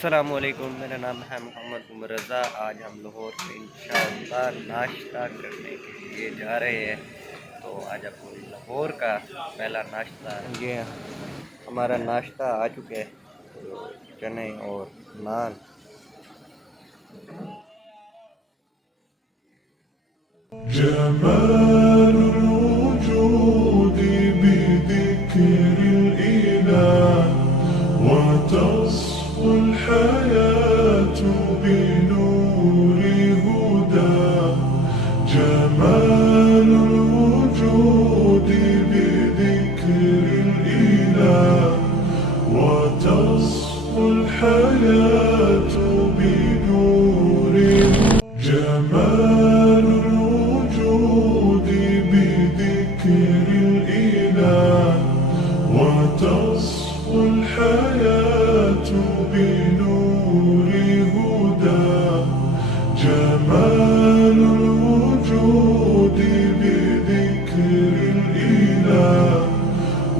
अस्सलामुअलैकुम, मेरा नाम है मोहम्मद उमर रज़ा। आज हम लाहौर में इंशाअल्लाह नाश्ता करने के लिए जा रहे हैं। तो आज आपको लाहौर का पहला नाश्ता, ये हमारा नाश्ता आ चुके हैं, तो चने और नान। جمال الوجود بذكر الإله وتصفو الحياة بنور هدى. جمال الوجود بذكر الإله وتصفو الحياة بنور هدى. جمال الوجود بذكر الإله وتصفو الحياة بنور هدى. جمال الوجود بذكر الإله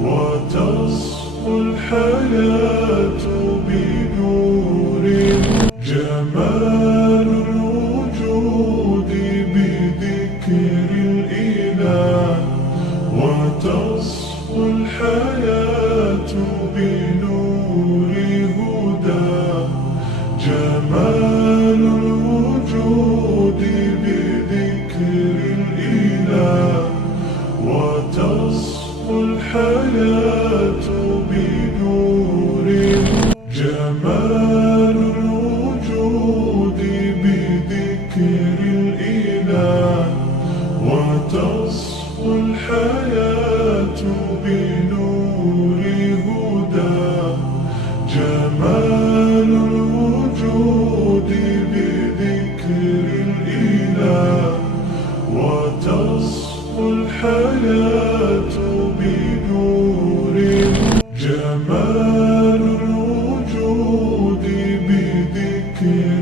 وتصفو الحياة بنور هدى. جمال الوجود بذكر الإله وتصفو الحياة بنور هدى. جمال الوجود بذكر الإله وتصفو الحياة بنور هدى. جمال الوجود بذكر الإله وتصفو الحياة بنور هدى. جمال الوجود بذكر الإله وتصفو الحياة بنور هدى. جمال الوجود بذكر